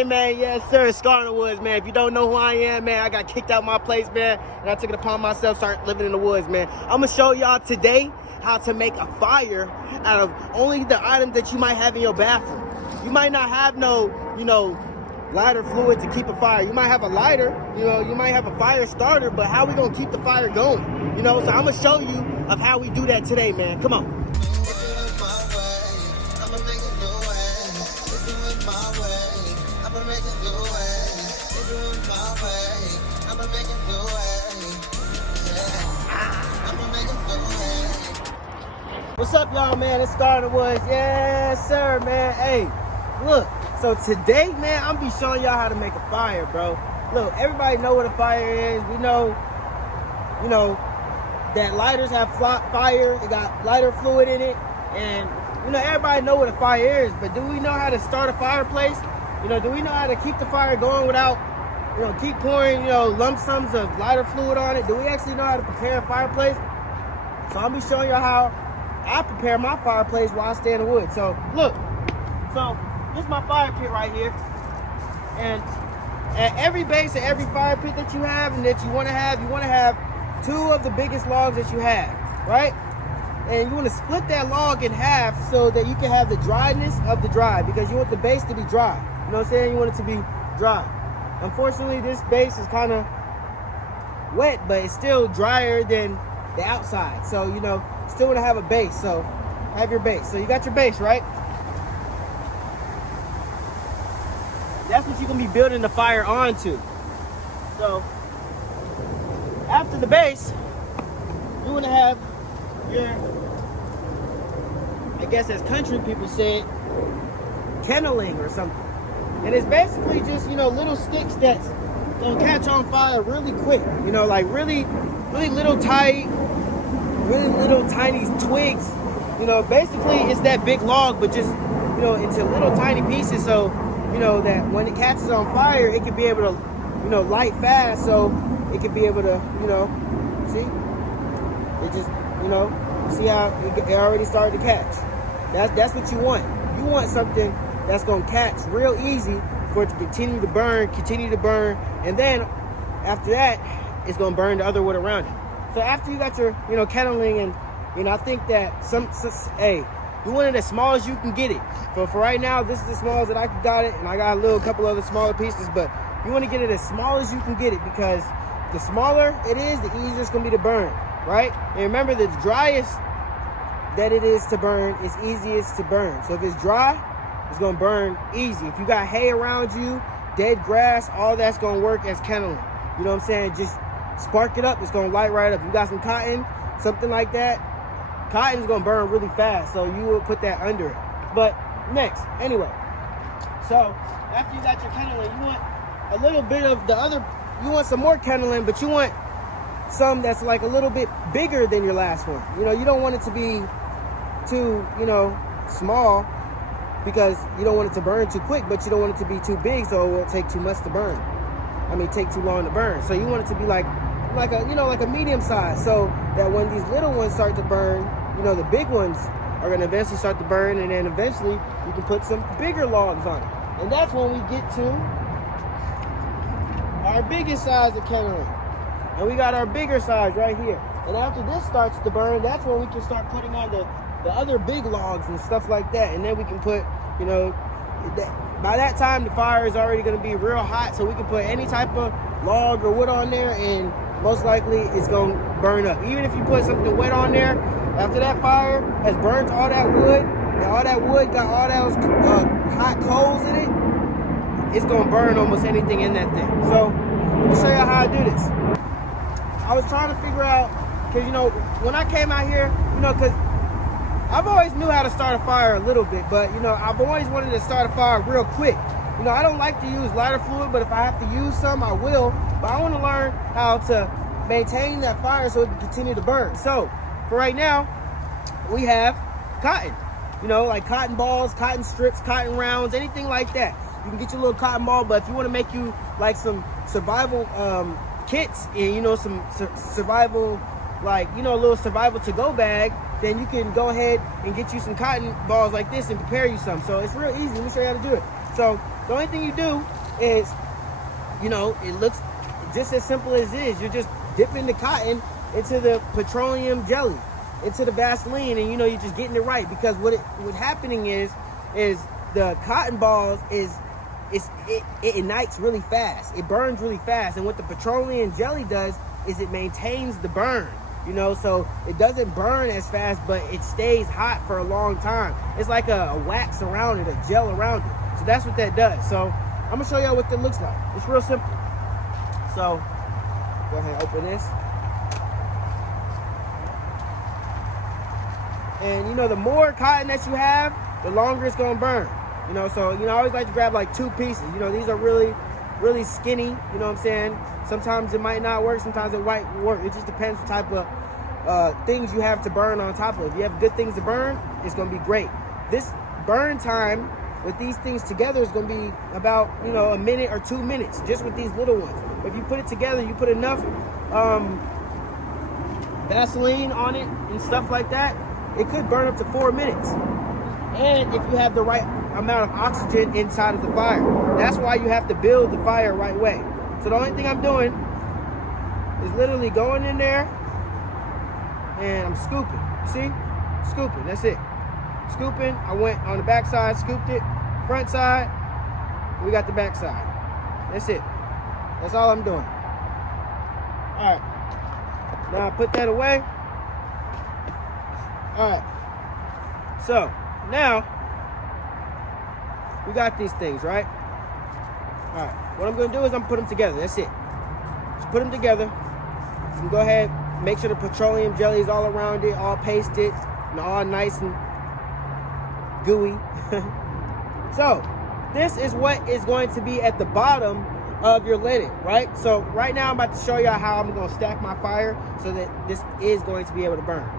Hey man, yes sir, Scar123, man. If you don't know who I am, man, I got kicked out my place, man, and I took it upon myself, start living in the woods, man. I'm gonna show y'all today how to make a fire out of only the items that you might have in your bathroom. You might not have no, lighter fluid to keep a fire. You might have a lighter, you might have a fire starter, but how we gonna keep the fire going? So I'm gonna show you of how we do that today, man. Come on. What's up, y'all, man? It's Scar123. Yes, sir, man. Hey, look. So today, man, I'm gonna be showing y'all how to make a fire, bro. Look, everybody know what a fire is. We know, that lighters have fire. It got lighter fluid in it, and everybody know what a fire is. But do we know how to start a fireplace? Do we know how to keep the fire going without, keep pouring, lump sums of lighter fluid on it? Do we actually know how to prepare a fireplace? So I'm gonna be showing y'all how I prepare my fireplace while I stay in the woods. So look, this is my fire pit right here, and at every base of every fire pit that you have and that you want to have two of the biggest logs that you have, right? And you want to split that log in half so that you can have the dryness of the dry, because you want the base to be dry. You know what I'm saying? You want it to be dry. Unfortunately, this base is kind of wet, but it's still drier than the outside. So, still want to have a base. So, have your base. So, you got your base, right? That's what you're going to be building the fire onto. So, after the base, you want to have your, I guess as country people say it, kindling or something. And it's basically just, little sticks that's going to catch on fire really quick. Like really little tiny twigs. Basically it's that big log, but just, into little tiny pieces. So, that when it catches on fire, it can be able to, light fast. So it can be able to, see? It just, see how it already started to catch. That's what you want. You want something that's going to catch real easy for it to continue to burn, and then after that, it's going to burn the other wood around it. So after you got your, kindling, and I think that hey, you want it as small as you can get it. For right now, this is the smallest that I got it, and I got a couple other smaller pieces, but you want to get it as small as you can get it, because the smaller it is, the easier it's going to be to burn, right? And remember, the driest that it is to burn is easiest to burn. So if it's dry, it's going to burn easy. If you got hay around you, dead grass, all that's going to work as kindling. You know what I'm saying? Just spark it up. It's going to light right up. You got some cotton, something like that, cotton's going to burn really fast. So you will put that under it. But next, anyway. So after you got your kindling, you want a little bit of the other, you want some more kindling, but you want some that's like a little bit bigger than your last one. You don't want it to be too, small, because you don't want it to burn too quick, but you don't want it to be too big, so it won't take too much to burn. Take too long to burn. So you want it to be like a medium size, so that when these little ones start to burn, the big ones are going to eventually start to burn, and then eventually you can put some bigger logs on it. And that's when we get to our biggest size of kindling. And we got our bigger size right here. And after this starts to burn, that's when we can start putting on the other big logs and stuff like that. And then we can put, by that time the fire is already going to be real hot, so we can put any type of log or wood on there, and most likely it's going to burn up. Even if you put something wet on there, after that fire has burnt all that wood, and all that wood got all those hot coals in it, it's going to burn almost anything in that thing. So let me show you how I do this. I was trying to figure out, because when I came out here, because I've always knew how to start a fire a little bit, but I've always wanted to start a fire real quick. I don't like to use lighter fluid, but if I have to use some, I will. But I want to learn how to maintain that fire so it can continue to burn. So for right now, we have cotton. Like cotton balls, cotton strips, cotton rounds, anything like that. You can get your little cotton ball, but if you want to make you like some survival kits and some survival, like a little survival to-go bag, then you can go ahead and get you some cotton balls like this and prepare you some. So it's real easy. Let me show you how to do it. So The only thing you do is, you know, it looks just as simple as it is. You're just dipping the cotton into the petroleum jelly, into the Vaseline, and you know, you're just getting it right. Because what's happening is the cotton balls it ignites really fast. It burns really fast. And what the petroleum jelly does is it maintains the burn, you know, so it doesn't burn as fast, but it stays hot for a long time. It's like a wax around it, a gel around it. So that's what that does. So I'm gonna show y'all what that looks like. It's real simple. So go ahead and open this. And you know, the more cotton that you have, the longer it's gonna burn. You know, so you know, I always like to grab like 2 pieces. You know, these are really, really skinny. You know what I'm saying? Sometimes it might not work. Sometimes it might work. It just depends what type of things you have to burn on top of it. If you have good things to burn, it's gonna be great. This burn time with these things together is gonna be about, you know, 1 minute or 2 minutes, just with these little ones. If you put it together, you put enough Vaseline on it and stuff like that, it could burn up to 4 minutes. And if you have the right amount of oxygen inside of the fire. That's why you have to build the fire right way. So the only thing I'm doing is literally going in there and I'm scooping. See? Scooping, that's it. Scooping, I went on the back side, scooped it, front side, we got the back side. That's it. That's all I'm doing. All right. Now I put that away. All right. So now we got these things, right? All right. What I'm gonna do is I'm gonna put them together. That's it. Just put them together. You can go ahead, make sure the petroleum jelly is all around it, all pasted, and all nice and gooey. So this is what is going to be at the bottom of your linen, right? So right now I'm about to show y'all how I'm gonna stack my fire so that this is going to be able to burn.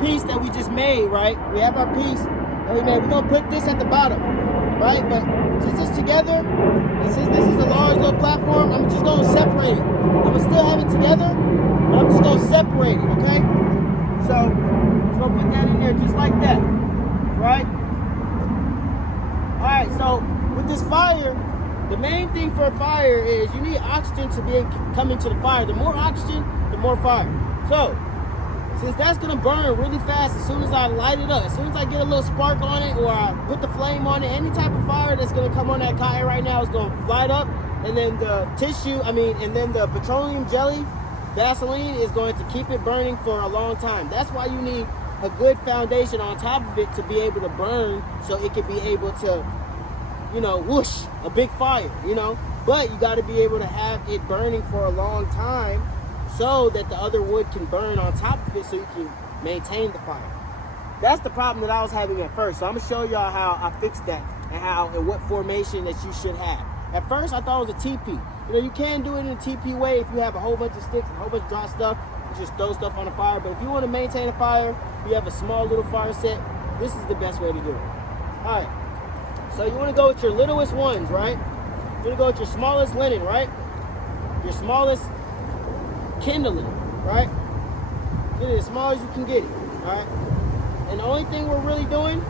Piece that we just made, right? We have our piece that we made. We're gonna put this at the bottom, right? But since it's together, and since this is a large little platform, I'm just gonna separate it. I'm gonna still have it together, but I'm just gonna separate it, okay? So I'm gonna put that in there just like that, right? All right, so with this fire, the main thing for a fire is you need oxygen to be coming to the fire. The more oxygen, the more fire. So since that's gonna burn really fast as soon as I light it up, as soon as I get a little spark on it or I put the flame on it, any type of fire that's gonna come on that cotton right now is gonna light up, and then the and then the petroleum jelly, Vaseline, is going to keep it burning for a long time. That's why you need a good foundation on top of it to be able to burn, so it can be able to, you know, whoosh, a big fire, you know? But you gotta be able to have it burning for a long time so that the other wood can burn on top of it so you can maintain the fire. That's the problem that I was having at first. So I'm gonna show y'all how I fixed that and what formation that you should have. At first I thought it was a TP. You know, you can do it in a TP way if you have a whole bunch of sticks and a whole bunch of dry stuff. You just throw stuff on the fire. But if you want to maintain a fire, you have a small little fire set, this is the best way to do it. All right, so you want to go with your littlest ones, right? You want to go with your smallest linen, right? Your smallest kindling, right? Get it as small as you can get it, all right? And the only thing we're really doing,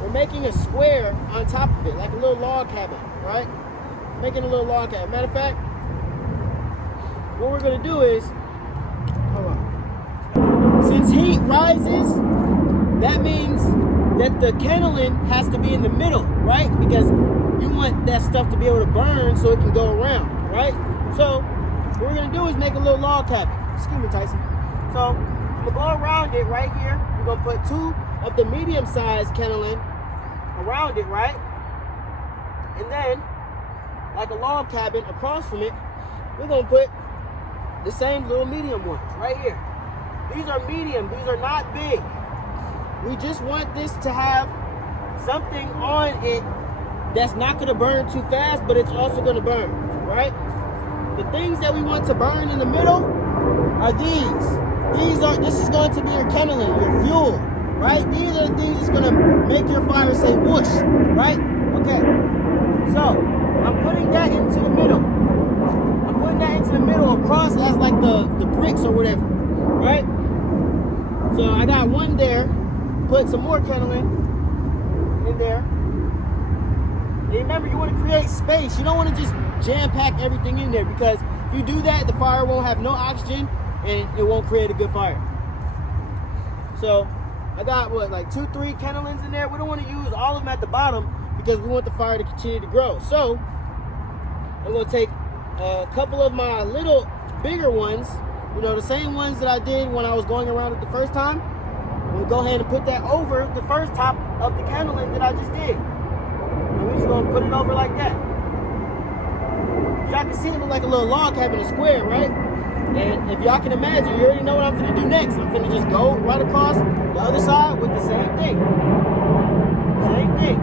we're making a square on top of it, like a little log cabin, right? Making a little log cabin. Matter of fact, what we're gonna do is, hold on. Since heat rises, that means that the kindling has to be in the middle, right? Because you want that stuff to be able to burn so it can go around, right? So what we're gonna do is make a little log cabin. Excuse me, Tyson. So I'm gonna go around it right here. We're gonna put 2 of the medium-sized kindling around it, right? And then, like a log cabin across from it, we're gonna put the same little medium ones right here. These are medium, these are not big. We just want this to have something on it that's not gonna burn too fast, but it's also gonna burn, right? The things that we want to burn in the middle are these. This is going to be your kindling, your fuel, right? These are the things that's gonna make your fire say whoosh, right? Okay, so I'm putting that into the middle. I'm putting that into the middle across as like the bricks or whatever, right? So I got one there, put some more kindling in there. And remember, you want to create space. You don't want to just jam-pack everything in there, because if you do that, the fire won't have no oxygen and it won't create a good fire. So I got what, like 2-3 kindlings in there. We don't want to use all of them at the bottom because we want the fire to continue to grow. So I'm going to take a couple of my little bigger ones, you know, the same ones that I did when I was going around it the first time. I'm going to go ahead and put that over the first top of the kindling that I just did. And we're just going to put it over like that. Y'all can see it look like a little log cabin, a square, right? And if y'all can imagine, you already know what I'm going to do next. I'm going to just go right across the other side with the same thing. Same thing.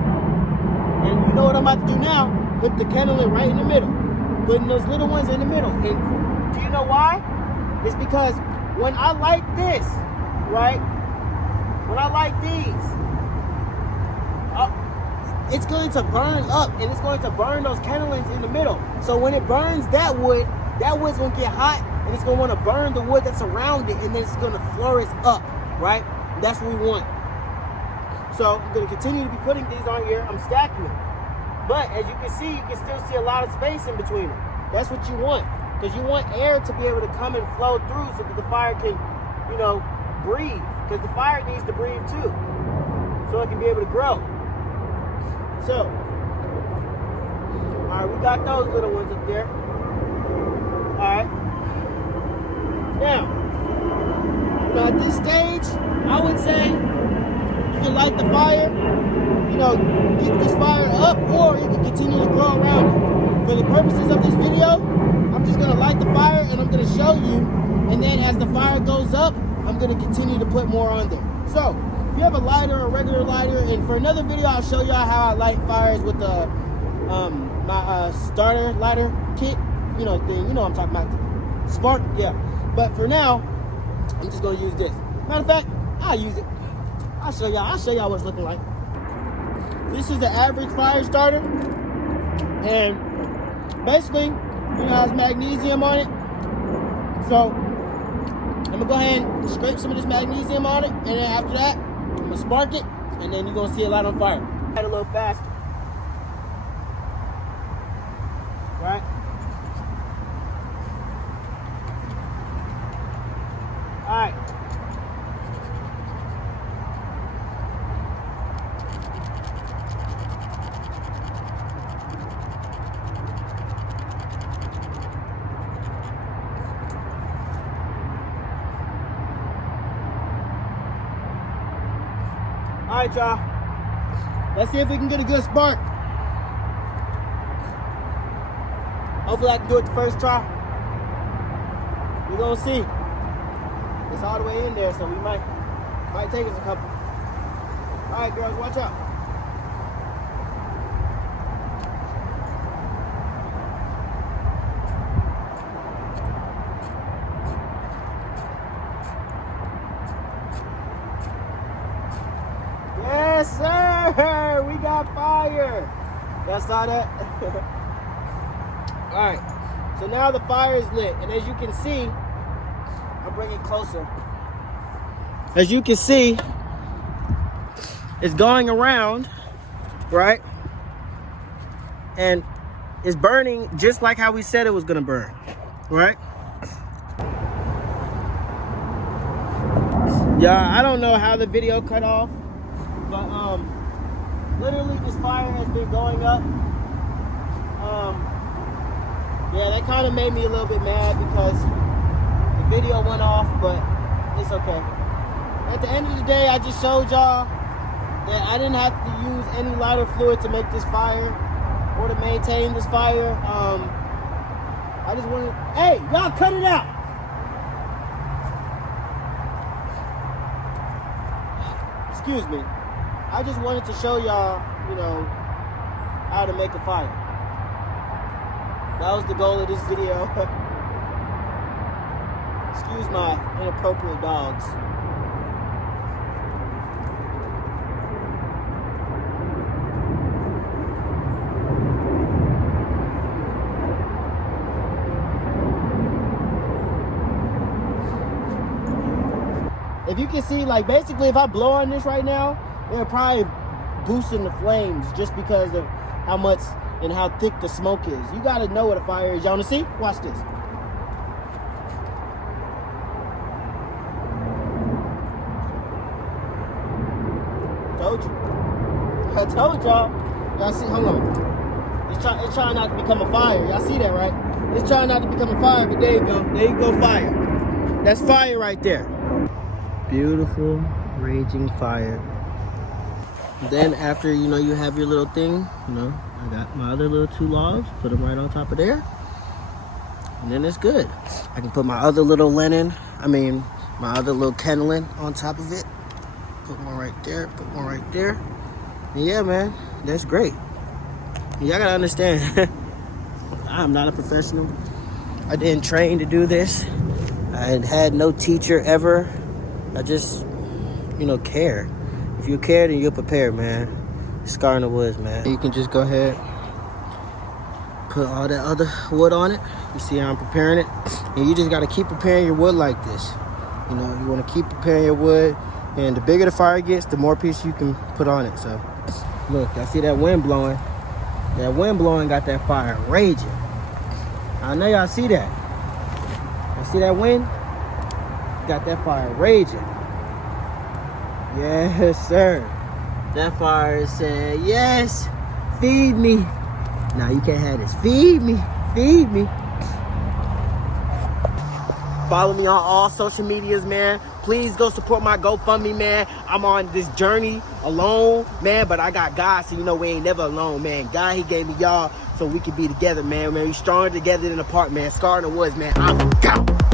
And you know what I'm about to do now? Put the kindling right in the middle. Putting those little ones in the middle. And do you know why? It's because when I light this, right? When I light these, it's going to burn up, and it's going to burn those kindlings in the middle. So when it burns that wood's going to get hot, and it's going to want to burn the wood that's around it, and then it's going to flourish up, right? That's what we want. So I'm going to continue to be putting these on here. I'm stacking them. But as you can see, you can still see a lot of space in between them. That's what you want, because you want air to be able to come and flow through so that the fire can, you know, breathe. Because the fire needs to breathe too, so it can be able to grow. So, all right, we got those little ones up there. All right. Now, at this stage, I would say you can light the fire, you know, keep this fire up, or you can continue to grow around it. For the purposes of this video, I'm just going to light the fire and I'm going to show you. And then as the fire goes up, I'm going to continue to put more on there. So, if you have a lighter or a regular lighter, and for another video, I'll show y'all how I light fires with the my starter lighter kit, you know, thing. You know what I'm talking about. Spark, yeah. But for now, I'm just going to use this. Matter of fact, I'll use it. I'll show y'all what it's looking like. This is the average fire starter, and basically, you know, it has magnesium on it. So I'm gonna go ahead and scrape some of this magnesium on it, and then after that, I'm gonna spark it, and then you're gonna see it light on fire. Light a little faster, right? All right. All right, y'all. Let's see if we can get a good spark. Hopefully I can do it the first try. We're gonna see. It's all the way in there, so we might take us a couple. All right, girls, watch out. Yes, sir! We got fire! Y'all saw that? Alright, so now the fire is lit, and as you can see, I'll bring it closer. As you can see, it's going around, right? And it's burning just like how we said it was gonna burn, right? Yeah, I don't know how the video cut off, but literally this fire has been going up. Yeah, that kind of made me a little bit mad because the video went off, but it's okay. At the end of the day, I just showed y'all that I didn't have to use any lighter fluid to make this fire or to maintain this fire. I just wanted, hey, y'all cut it out. Excuse me. I just wanted to show y'all, you know, how to make a fire. That was the goal of this video. Excuse my inappropriate dogs. if you can see, like, basically if I blow on this right now, it'll probably boosting the flames just because of how much and how thick the smoke is. You gotta know what a fire is. Y'all wanna see? Watch this. Told you. I told y'all. Y'all see? Hold on. It's trying not to become a fire. Y'all see that, right? It's trying not to become a fire, but there you go. There you go, fire. That's fire right there. Beautiful, raging fire. Then after, you know, you have your little thing, you know, I got my other little 2 logs, put them right on top of there. And then it's good. I can put my other little my other little kindling on top of it. Put one right there, put one right there. And yeah, man, that's great. Y'all gotta understand, I'm not a professional. I didn't train to do this. I had no teacher ever. I just, you know, care. If you care, then you'll prepare, man. Scar in the woods, man. You can just go ahead, put all that other wood on it. You see how I'm preparing it? And you just gotta keep preparing your wood like this. You know, you wanna keep preparing your wood. And the bigger the fire gets, the more pieces you can put on it. So, look, y'all see that wind blowing? That wind blowing got that fire raging. I know y'all see that. Y'all see that wind? Got that fire raging. Yes, sir. That fire is saying, yes, feed me. Nah, you can't have this. Feed me, feed me. Follow me on all social medias, man. Please go support my GoFundMe, man. I'm on this journey alone, man, but I got God, so you know we ain't never alone, man. God, he gave me y'all so we can be together, man. We stronger together than apart, man. Scar in the woods, man. I'm out.